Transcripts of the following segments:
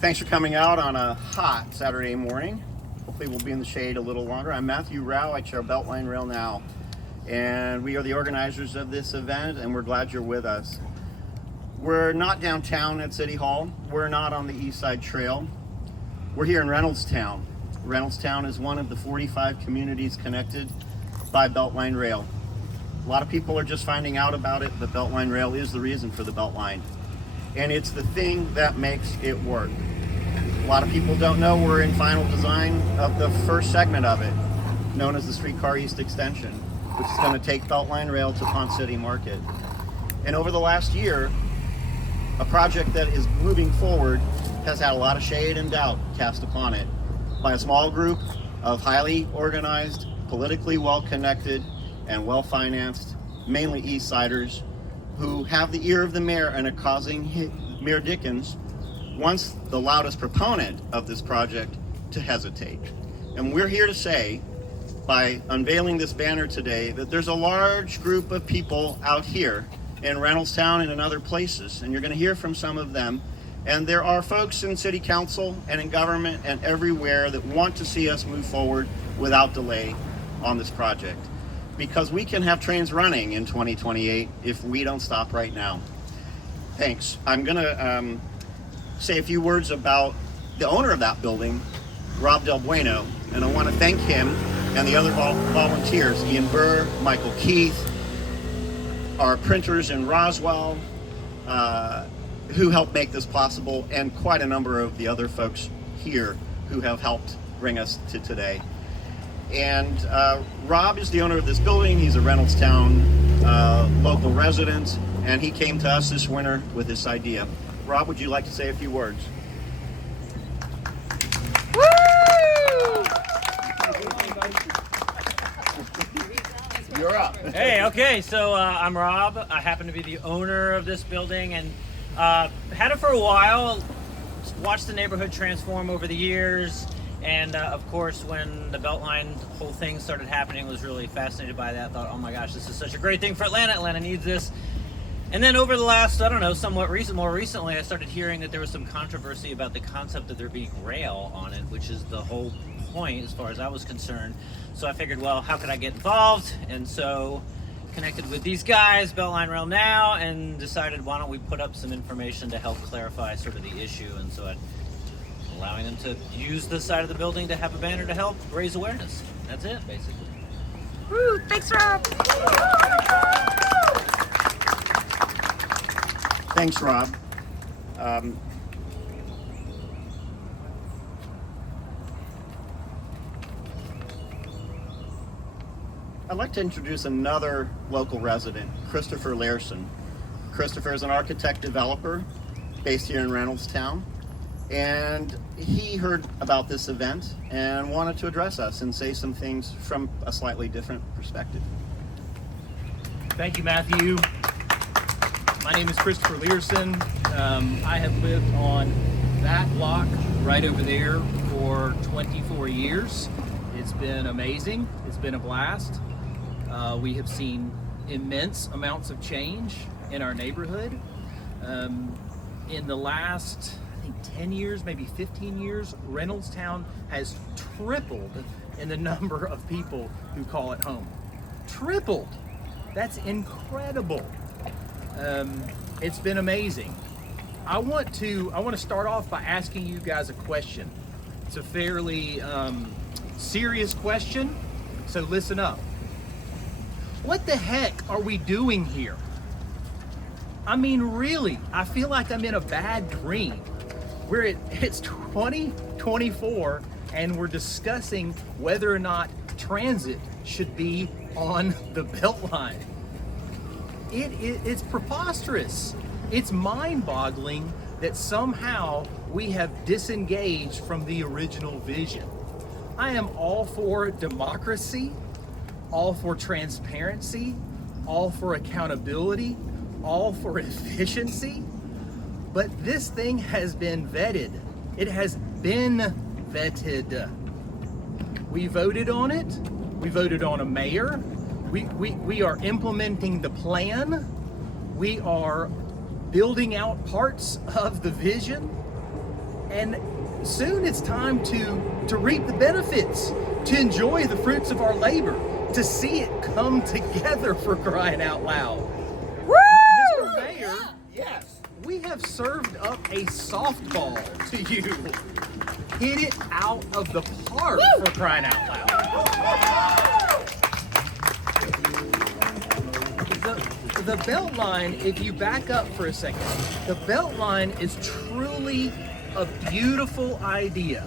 Thanks for coming out on a hot Saturday morning. Hopefully we'll be in the shade a little longer. I'm Matthew Rao. I chair BeltLine Rail Now, and we are the organizers of this event, and we're glad you're with us. We're not downtown at City Hall. We're not on the East Side Trail. We're here in Reynoldstown. Reynoldstown is one of the 45 communities connected by BeltLine Rail. A lot of people are just finding out about it, but BeltLine Rail is the reason for the BeltLine. And it's the thing that makes it work. A lot of people don't know we're in final design of the first segment of it, known as the Streetcar East Extension, which is going to take BeltLine Rail to Ponce City Market. And over the last year, a project that is moving forward has had a lot of shade and doubt cast upon it by a small group of highly organized, politically well-connected, and well-financed, mainly East Siders, who have the ear of the mayor and are causing Mayor Dickens, once the loudest proponent of this project, to hesitate. And we're here to say, by unveiling this banner today, that there's a large group of people out here in Reynoldstown and in other places, and you're going to hear from some of them. And there are folks in city council and in government and everywhere that want to see us move forward without delay on this project, because we can have trains running in 2028 if we don't stop right now. Thanks. I'm going to say a few words about the owner of that building, Rob Del Bueno, and I want to thank him and the other volunteers, Ian Burr, Michael Keith, our printers in Roswell, who helped make this possible, and quite a number of the other folks here who have helped bring us to today. And Rob is the owner of this building. He's a Reynoldstown local resident, and he came to us this winter with this idea. Rob, would you like to say a few words? You're up. Hey, okay, so I'm Rob. I happen to be the owner of this building, and had it for a while, watched the neighborhood transform over the years, and of course when the BeltLine whole thing started happening, was really fascinated by that. Thought, oh my gosh, this is such a great thing for Atlanta. Atlanta needs this. And then over the last, I don't know, more recently, I started hearing that there was some controversy about the concept of there being rail on it, which is the whole point as far as I was concerned. So I figured, well, how could I get involved? And so connected with these guys, BeltLine Rail Now, and decided, why don't we put up some information to help clarify sort of the issue. And so allowing them to use this side of the building to have a banner to help raise awareness. That's it, basically. Woo! Thanks, Rob! Thanks, Rob. I'd like to introduce another local resident, Christopher Learson. Christopher is an architect developer based here in Reynoldstown, and he heard about this event and wanted to address us and say some things from a slightly different perspective. Thank you, Matthew. My name is Christopher Learson. I have lived on that block right over there for 24 years. It's been amazing. It's been a blast. We have seen immense amounts of change in our neighborhood. In the last, I think 10 years, maybe 15 years, Reynoldstown has tripled in the number of people who call it home. Tripled. That's incredible. It's been amazing. I want to start off by asking you guys a question. It's a fairly serious question, so listen up. What the heck are we doing here? I mean, really, I feel like I'm in a bad dream. It's 2024 and we're discussing whether or not transit should be on the BeltLine. It's preposterous. It's mind-boggling that somehow we have disengaged from the original vision. I am all for democracy, all for transparency, all for accountability, all for efficiency, but this thing has been vetted. It has been vetted. We voted on it. We voted on a mayor. We are implementing the plan. We are building out parts of the vision. And soon it's time to reap the benefits, to enjoy the fruits of our labor, to see it come together, for crying out loud. Woo! Mr. Mayor, yes, we have served up a softball to you. Hit it out of the park, for crying out loud. The BeltLine, if you back up for a second, the BeltLine is truly a beautiful idea.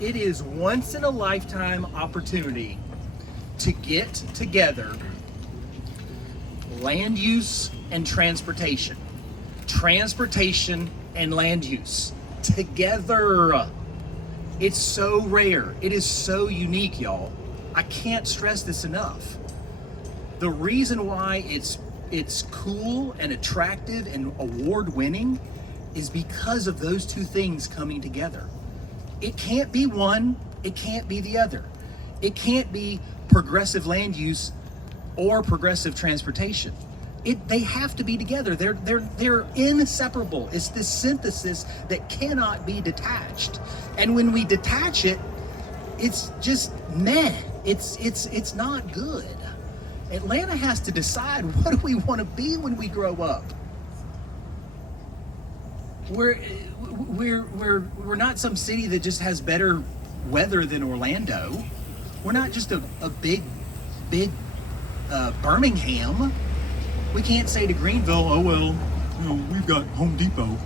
It is once in a lifetime opportunity to get together land use and transportation and land use together. It's so rare. It is so unique, y'all. I can't stress this enough. The reason why it's cool and attractive and award-winning is because of those two things coming together. It can't be one, it can't be the other. It can't be progressive land use or progressive transportation. They have to be together. They're inseparable. It's this synthesis that cannot be detached. And when we detach it, it's just meh. It's not good. Atlanta has to decide, what do we want to be when we grow up? We're not some city that just has better weather than Orlando. We're not just a big Birmingham. We can't say to Greenville, oh well, we've got Home Depot.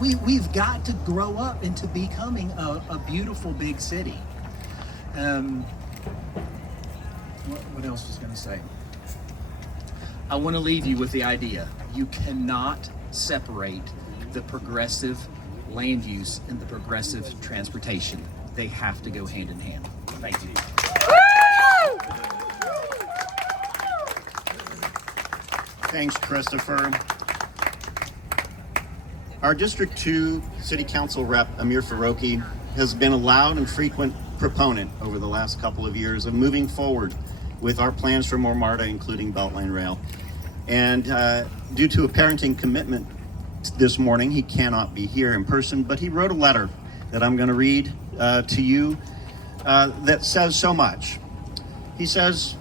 We've got to grow up into becoming a beautiful big city. What else was I going to say? I want to leave you with the idea: you cannot separate the progressive land use and the progressive transportation. They have to go hand in hand. Thank you. Thanks, Christopher. Our District 2 City Council rep, Amir Faroki, has been a loud and frequent proponent over the last couple of years of moving forward with our plans for more MARTA, including BeltLine Rail. And due to a parenting commitment this morning, he cannot be here in person, but he wrote a letter that I'm going to read to you that says so much. He says,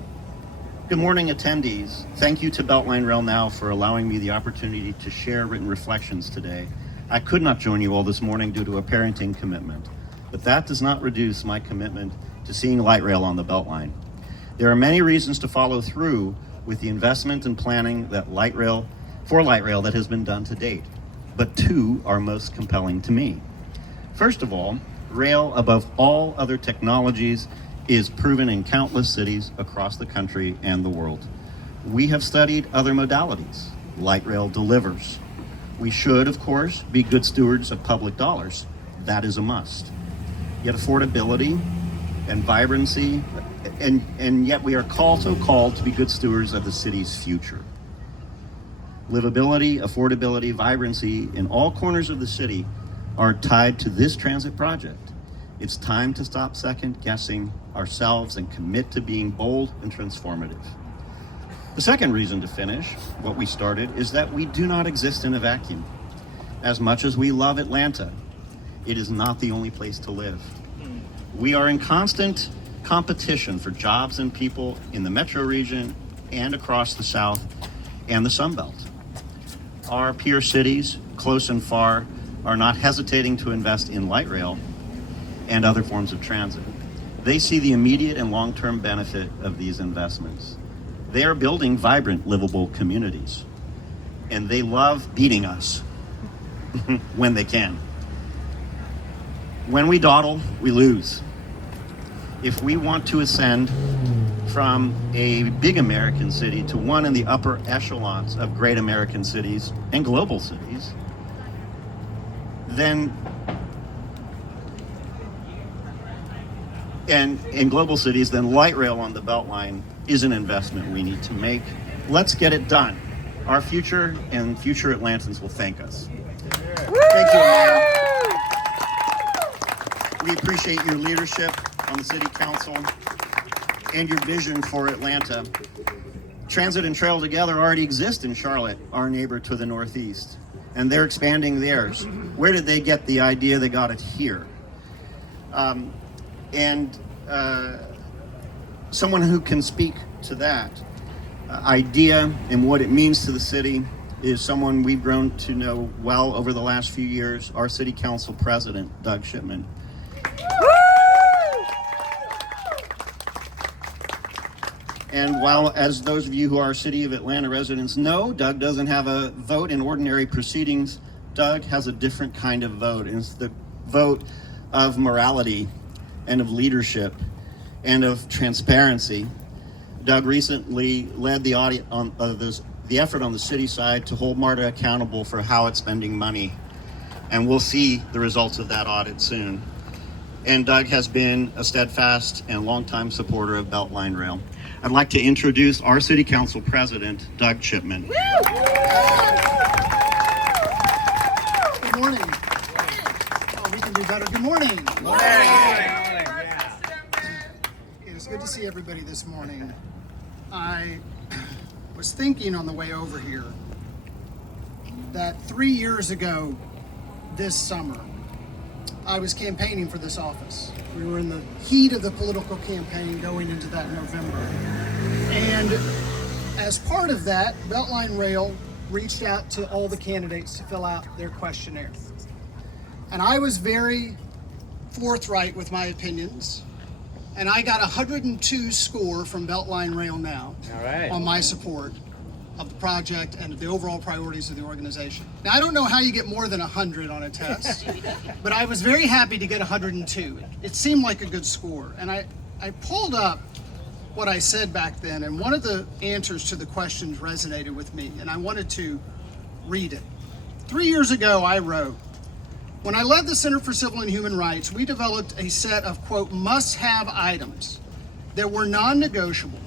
"Good morning, attendees. Thank you to BeltLine Rail Now for allowing me the opportunity to share written reflections today. I could not join you all this morning due to a parenting commitment, but that does not reduce my commitment to seeing light rail on the BeltLine. There are many reasons to follow through with the investment and planning that light rail that has been done to date, but two are most compelling to me. First of all, rail, above all other technologies, is proven in countless cities across the country and the world. We have studied other modalities. Light rail delivers. We should, of course, be good stewards of public dollars. That is a must. Yet affordability and vibrancy, and yet we are also called to be good stewards of the city's future. Livability, affordability, vibrancy in all corners of the city are tied to this transit project. It's time to stop second-guessing ourselves and commit to being bold and transformative. The second reason to finish what we started is that we do not exist in a vacuum. As much as we love Atlanta, it is not the only place to live. We are in constant competition for jobs and people in the metro region and across the South and the Sun Belt. Our peer cities, close and far, are not hesitating to invest in light rail and other forms of transit. They see the immediate and long-term benefit of these investments. They are building vibrant, livable communities, and they love beating us when they can. When we dawdle, we lose. If we want to ascend from a big American city to one in the upper echelons of great American cities and global cities, then in global cities, then light rail on the BeltLine is an investment we need to make. Let's get it done. Our future and future Atlantans will thank us. Thank you, Mayor. We appreciate your leadership on the City Council and your vision for Atlanta. Transit and Trail Together already exist in Charlotte, our neighbor to the northeast, and they're expanding theirs. Where did they get the idea they got it here? And someone who can speak to that idea and what it means to the city is someone we've grown to know well over the last few years, our City Council President, Doug Shipman. And while, as those of you who are City of Atlanta residents know, Doug doesn't have a vote in ordinary proceedings, Doug has a different kind of vote. And it's the vote of morality and of leadership and of transparency. Doug recently led the audit on the effort on the city side to hold MARTA accountable for how it's spending money. And we'll see the results of that audit soon. And Doug has been a steadfast and longtime supporter of BeltLine Rail. I'd like to introduce our City Council President, Doug Shipman. Good morning. Oh, we can do better. Good morning. Good morning. It's good to see everybody this morning. I was thinking on the way over here that 3 years ago this summer, I was campaigning for this office. We were in the heat of the political campaign going into that November. And as part of that, BeltLine Rail reached out to all the candidates to fill out their questionnaire. And I was very forthright with my opinions. And I got a 102 score from BeltLine Rail Now on my support of the project and the overall priorities of the organization. Now, I don't know how you get more than 100 on a test, but I was very happy to get 102. It seemed like a good score. And I pulled up what I said back then, and one of the answers to the questions resonated with me, and I wanted to read it. 3 years ago, I wrote, when I led the Center for Civil and Human Rights, we developed a set of, quote, must-have items that were non-negotiable.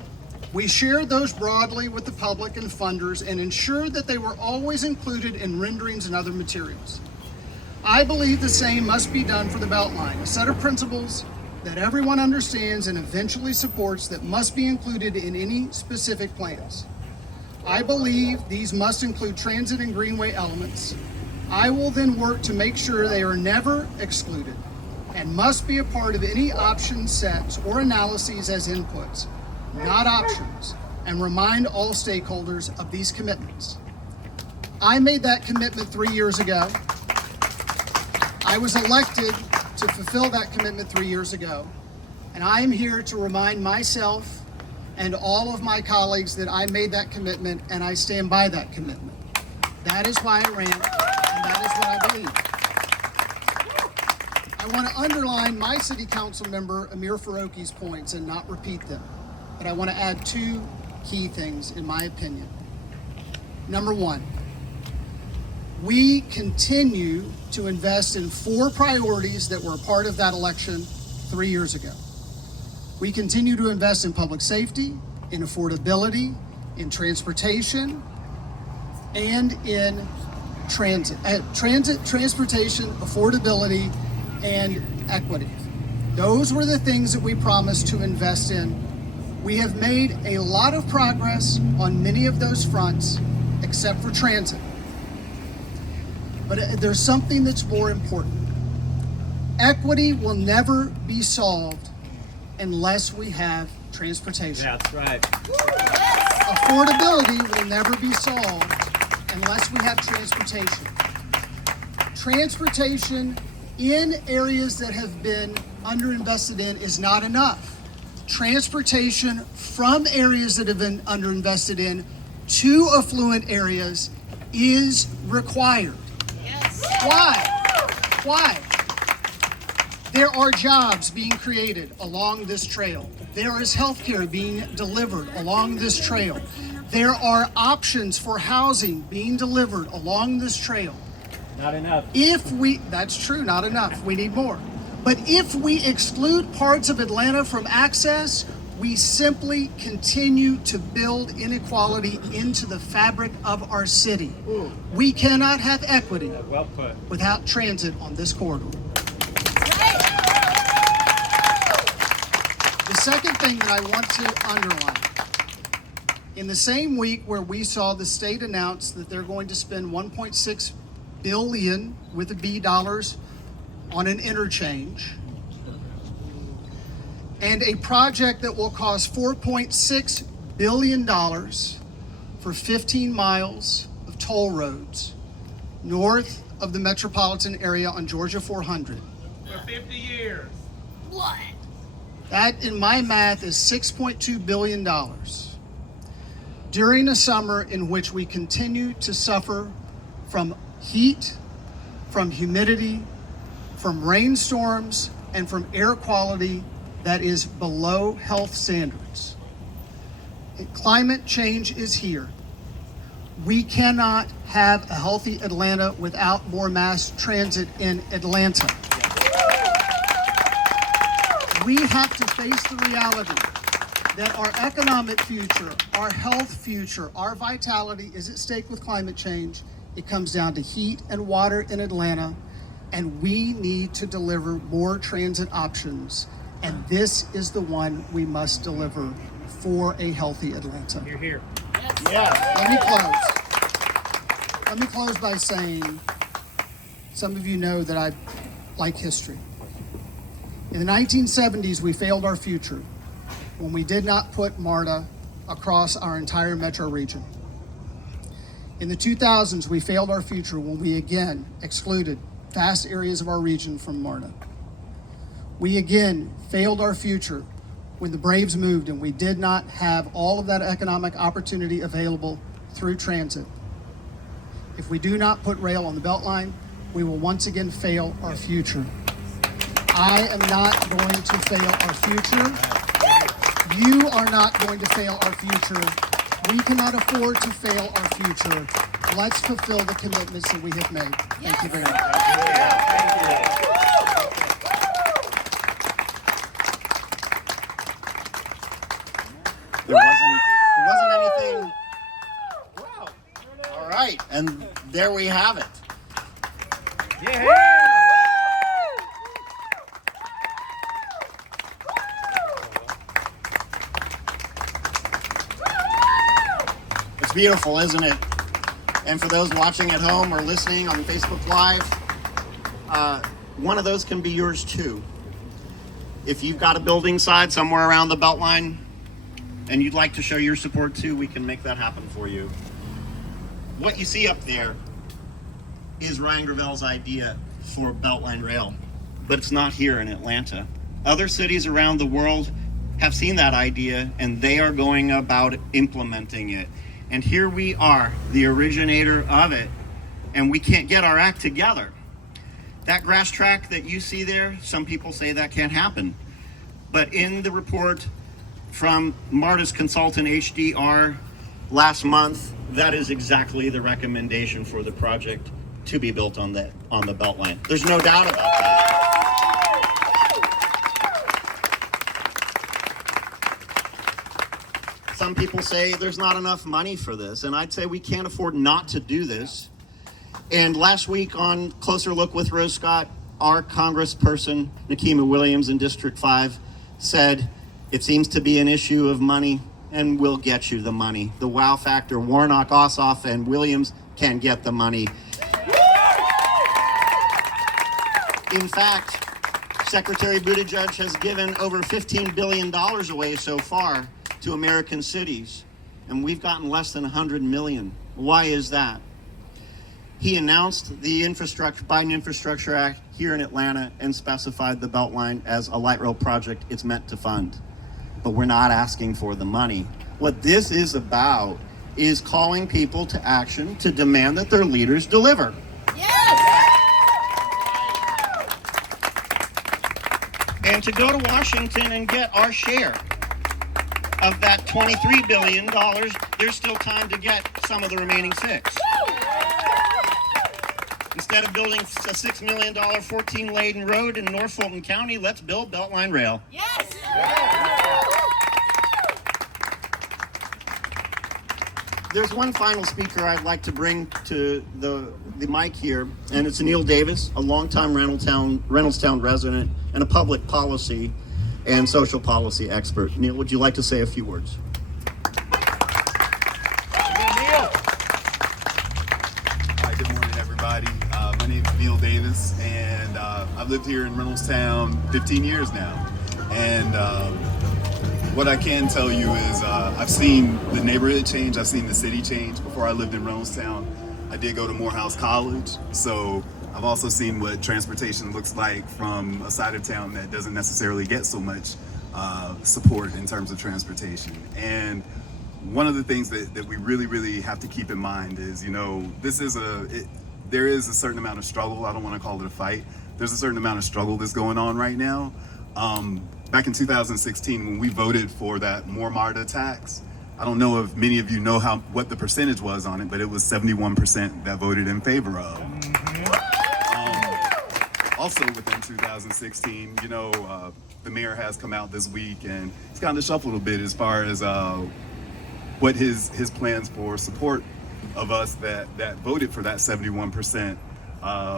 We shared those broadly with the public and funders and ensured that they were always included in renderings and other materials. I believe the same must be done for the BeltLine, a set of principles that everyone understands and eventually supports that must be included in any specific plans. I believe these must include transit and greenway elements. I will then work to make sure they are never excluded and must be a part of any option sets or analyses as inputs, not options, and remind all stakeholders of these commitments. I made that commitment 3 years ago. I was elected to fulfill that commitment 3 years ago, and I am here to remind myself and all of my colleagues that I made that commitment and I stand by that commitment. That is why I ran, and that is what I believe. I want to underline my City Council member Amir Farouki's points and not repeat them. But I want to add two key things, in my opinion. Number one, we continue to invest in 4 priorities that were a part of that election 3 years ago. We continue to invest in public safety, in affordability, in transportation, and in transit. Transportation, affordability, and equity. Those were the things that we promised to invest in. We have made a lot of progress on many of those fronts, except for transit. But there's something that's more important. Equity will never be solved unless we have transportation. That's right. Affordability will never be solved unless we have transportation. Transportation in areas that have been underinvested in is not enough. Transportation from areas that have been underinvested in to affluent areas is required. Yes. Why? There are jobs being created along this trail. There is healthcare being delivered along this trail. There are options for housing being delivered along this trail. Not enough. That's true, not enough. We need more. But if we exclude parts of Atlanta from access, we simply continue to build inequality into the fabric of our city. Ooh. We cannot have equity without transit on this corridor. The second thing that I want to underline, in the same week where we saw the state announce that they're going to spend $1.6 billion with a B dollars on an interchange, and a project that will cost $4.6 billion for 15 miles of toll roads north of the metropolitan area on Georgia 400. For 50 years. What? That, in my math, is $6.2 billion. During a summer in which we continue to suffer from heat, from humidity, from rainstorms, and from air quality that is below health standards. Climate change is here. We cannot have a healthy Atlanta without more mass transit in Atlanta. We have to face the reality that our economic future, our health future, our vitality is at stake with climate change. It comes down to heat and water in Atlanta, and we need to deliver more transit options, and this is the one we must deliver for a healthy Atlanta. You're here. Yeah. Let me close by saying, some of you know that I like history. In the 1970s, we failed our future when we did not put MARTA across our entire metro region. In the 2000s, we failed our future when we again excluded vast areas of our region from MARTA. We again failed our future when the Braves moved and we did not have all of that economic opportunity available through transit. If we do not put rail on the BeltLine, we will once again fail our future. I am not going to fail our future. You are not going to fail our future. We cannot afford to fail our future. Let's fulfill the commitments that we have made. Thank you very much. There wasn't anything. All right, and there we have it. It's beautiful, isn't it? And for those watching at home or listening on Facebook Live, one of those can be yours too. If you've got a building site somewhere around the BeltLine and you'd like to show your support too, we can make that happen for you. What you see up there is Ryan Gravel's idea for BeltLine Rail, but it's not here in Atlanta. Other cities around the world have seen that idea and they are going about implementing it. And here we are, the originator of it, and we can't get our act together. That grass track that you see there, some people say that can't happen. But in the report from MARTA's consultant HDR last month, that is exactly the recommendation for the project to be built on the BeltLine. There's no doubt about that. Some people say there's not enough money for this, and I'd say we can't afford not to do this. And last week on Closer Look with Rose Scott, our congressperson, Nikema Williams in District 5, said, it seems to be an issue of money, and we'll get you the money. The wow factor, Warnock, Ossoff, and Williams can get the money. In fact, Secretary Buttigieg has given over $15 billion away so far to American cities, and we've gotten less than 100 million. Why is that? He announced the Biden Infrastructure Act here in Atlanta and specified the BeltLine as a light rail project it's meant to fund. But we're not asking for the money. What this is about is calling people to action to demand that their leaders deliver. And to go to Washington and get our share of that $23 billion, there's still time to get some of the remaining $6. Instead of building a $6 million 14-lane road in North Fulton County, let's build BeltLine Rail. Yes! There's one final speaker I'd like to bring to the mic here, and it's Neill Davis, a longtime Reynoldstown resident and a public policy and social policy expert. Neill, would you like to say a few words? Hi, good morning, everybody. and I've lived here in Reynoldstown 15 years now. And what I can tell you is I've seen the neighborhood change, I've seen the city change. Before I lived in Reynoldstown, I did go to Morehouse College, so I've also seen what transportation looks like from a side of town that doesn't necessarily get so much support in terms of transportation. And one of the things that we really have to keep in mind is, you know, there is a certain amount of struggle. I don't want to call it a fight. There's a certain amount of struggle that's going on right now. Back in 2016, when we voted for that more MARTA tax, I don't know if many of you know what the percentage was on it, but it was 71% that voted in favor of. Also within 2016, you know, the mayor has come out this week and he's kind of shuffled a bit as far as what his plans for support of us that voted for that 71%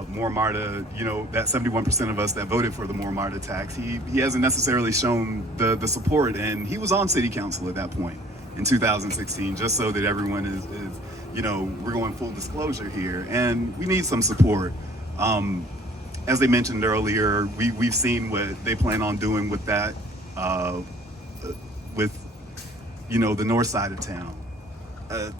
more MARTA, you know, that 71% of us that voted for the more MARTA tax. He hasn't necessarily shown the support, and he was on city council at that point in 2016, just so that everyone is you know, we're going full disclosure here, and we need some support. As they mentioned earlier, we've seen what they plan on doing with that, with, you know, the north side of town.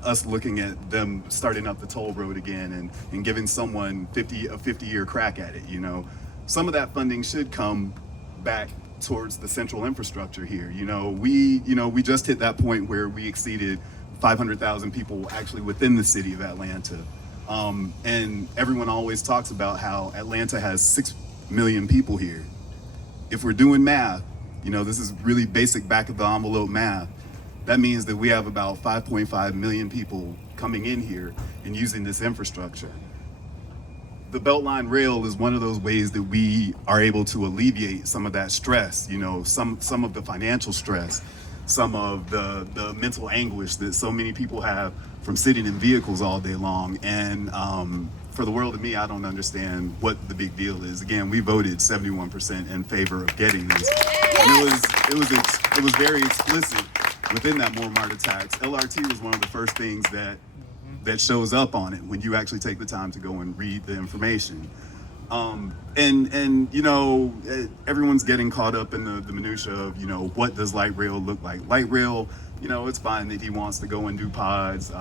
Us looking at them starting up the toll road again and giving someone a 50-year crack at it, you know. Some of that funding should come back towards the central infrastructure here. You know, we just hit that point where we exceeded 500,000 people actually within the city of Atlanta. And everyone always talks about how Atlanta has 6 million people here. If we're doing math, you know, this is really basic back of the envelope math. That means that we have about 5.5 million people coming in here and using this infrastructure. The BeltLine Rail is one of those ways that we are able to alleviate some of that stress, you know, some of the financial stress, some of the mental anguish that so many people have from sitting in vehicles all day long. And for the world of me, I don't understand what the big deal is. Again, we voted 71% in favor of getting this. And it was very explicit within that more MARTA tax. LRT was one of the first things that shows up on it when you actually take the time to go and read the information. And you know, everyone's getting caught up in the minutia of, you know, what does light rail look like? Light rail, you know, it's fine that he wants to go and do pods.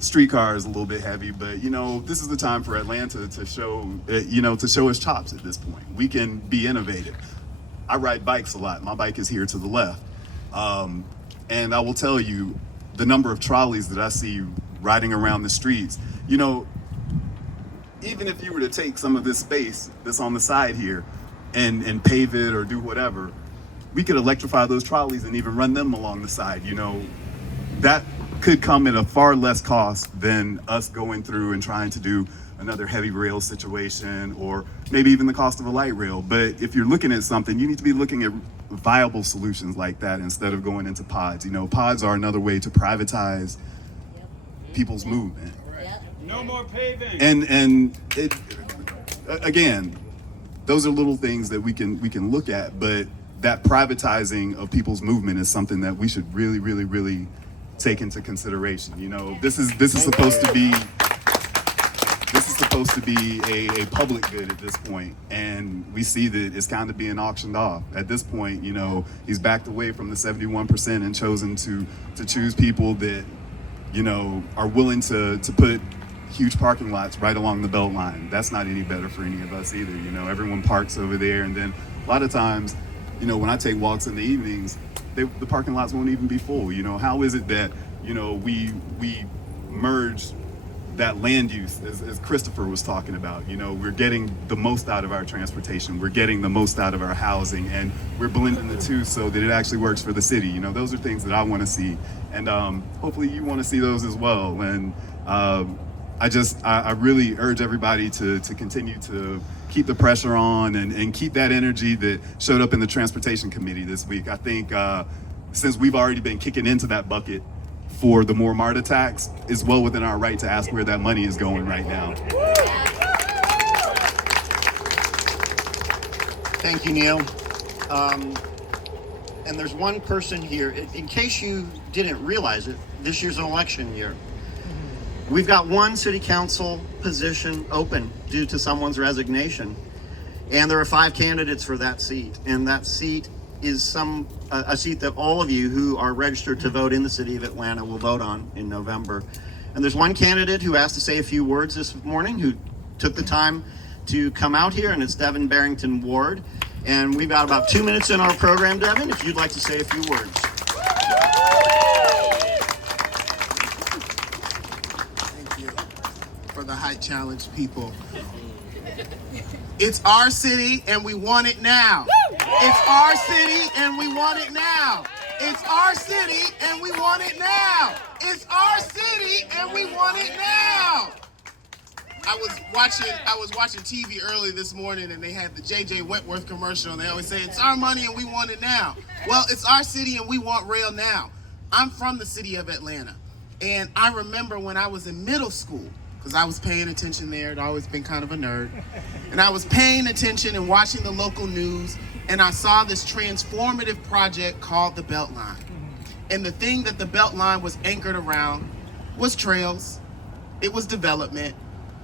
Streetcar is a little bit heavy, but, you know, this is the time for Atlanta to show, you know, to show his chops at this point. We can be innovative. I ride bikes a lot. My bike is here to the left. And I will tell you, the number of trolleys that I see riding around the streets, you know, even if you were to take some of this space that's on the side here and pave it or do whatever, we could electrify those trolleys and even run them along the side. You know, that could come at a far less cost than us going through and trying to do another heavy rail situation, or maybe even the cost of a light rail. But if you're looking at something, you need to be looking at viable solutions like that instead of going into pods. You know, pods are another way to privatize people's movement. No more paving. And it, again, those are little things that we can look at, but that privatizing of people's movement is something that we should really take into consideration. You know, this is supposed to be a public good at this point, and we see that it's kind of being auctioned off at this point. You know, he's backed away from the 71% and chosen to choose people that, you know, are willing to put huge parking lots right along the belt line. That's not any better for any of us either. You know, everyone parks over there, and then a lot of times, you know, when I take walks in the evenings, the parking lots won't even be full. You know, how is it that, you know, we merge that land use, as Christopher was talking about? You know, we're getting the most out of our transportation, we're getting the most out of our housing, and we're blending the two so that it actually works for the city. You know, those are things that I want to see, and hopefully you want to see those as well. And I really urge everybody to continue to keep the pressure on and keep that energy that showed up in the transportation committee this week. I think since we've already been kicking into that bucket for the more MARTA tax, it's well within our right to ask where that money is going right now. Thank you, Neil. And there's one person here, in case you didn't realize it, this year's an election year. We've got one city council position open due to someone's resignation. And there are 5 candidates for that seat, and that seat is a seat that all of you who are registered to vote in the city of Atlanta will vote on in November. And there's one candidate who asked to say a few words this morning, who took the time to come out here, and it's Devin Barrington Ward. And we've got about 2 minutes in our program, Devin, if you'd like to say a few words. Thank you for the height challenge, people. It's our city and we want it now. It's our city and we want it now. It's our city and we want it now. It's our city and we want it now. I was watching TV early this morning, and they had the J.J. Wentworth commercial, and they always say, it's our money and we want it now. Well, it's our city and we want rail now. I'm from the city of Atlanta, and I remember when I was in middle school, because I was paying attention there. I'd always been kind of a nerd. And I was paying attention and watching the local news, and I saw this transformative project called the BeltLine. And the thing that the BeltLine was anchored around was trails, it was development,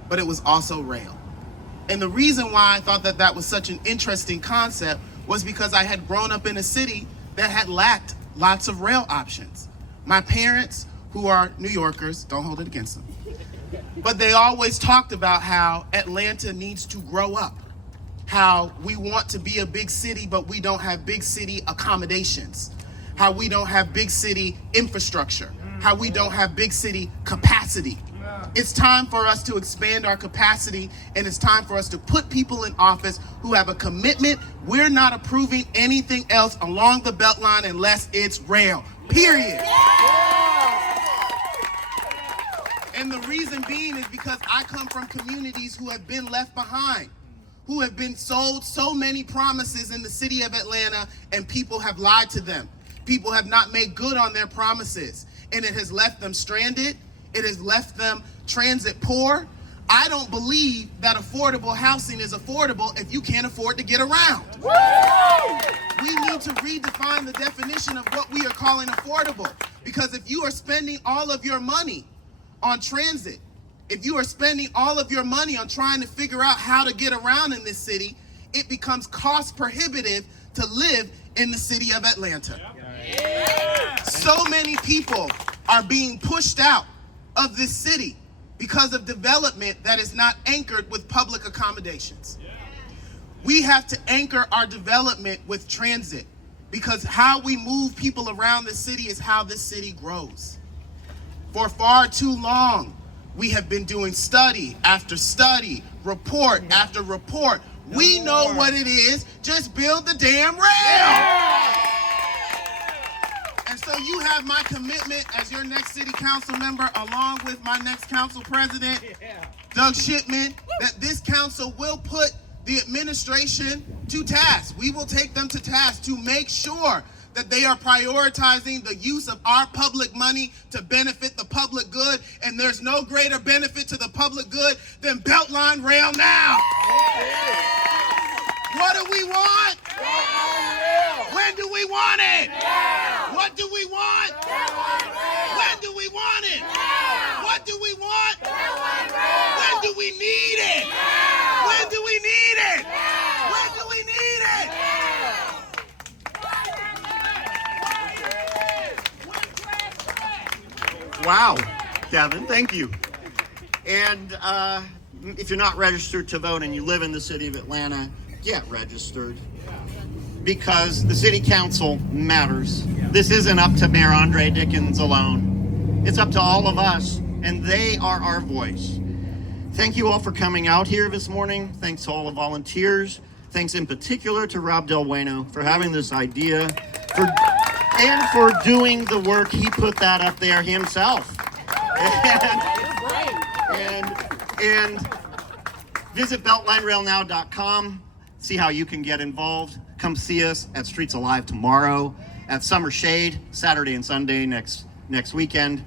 but it was also rail. And the reason why I thought that that was such an interesting concept was because I had grown up in a city that had lacked lots of rail options. My parents, who are New Yorkers, don't hold it against them, but they always talked about how Atlanta needs to grow up, how we want to be a big city, but we don't have big city accommodations, how we don't have big city infrastructure, how we don't have big city capacity. It's time for us to expand our capacity, and it's time for us to put people in office who have a commitment. We're not approving anything else along the BeltLine unless it's rail, period. And the reason being is because I come from communities who have been left behind, who have been sold so many promises in the city of Atlanta, and people have lied to them. People have not made good on their promises, and it has left them stranded. It has left them transit poor. I don't believe that affordable housing is affordable if you can't afford to get around. We need to redefine the definition of what we are calling affordable, because if you are spending all of your money on transit, if you are spending all of your money on trying to figure out how to get around in this city, it becomes cost prohibitive to live in the city of Atlanta. So many people are being pushed out of this city because of development that is not anchored with public accommodations. We have to anchor our development with transit, because how we move people around the city is how this city grows. For far too long, we have been doing study after study, report after report. We know what it is, just build the damn rail. And so you have my commitment as your next city council member, along with my next council president, Doug Shipman, that this council will put the administration to task. We will take them to task to make sure that they are prioritizing the use of our public money to benefit the public good, and there's no greater benefit to the public good than BeltLine Rail Now. What do we want? When do we want it? What do we want? When do we want it? What do we want? When do we need it? When do we need it? When do we need it? Wow, Kevin, thank you. And if you're not registered to vote and you live in the city of Atlanta, get registered, because the city council matters. This isn't up to Mayor Andre Dickens alone. It's up to all of us, and they are our voice. Thank you all for coming out here this morning. Thanks to all the volunteers. Thanks in particular to Rob Del Bueno for having this idea, and for doing the work. He put that up there himself. And visit BeltLineRailNow.com. See how you can get involved. Come see us at Streets Alive tomorrow, at Summer Shade Saturday and Sunday next weekend.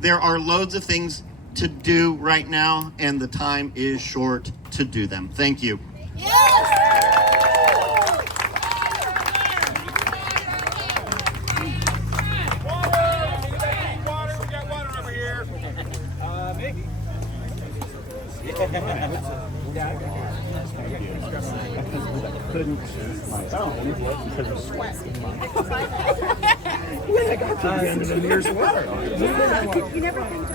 There are loads of things to do right now, and the time is short to do them. Thank you. Maybe. couldn't my phone because of sweat. When I got to the end of the mirror's water. You never think to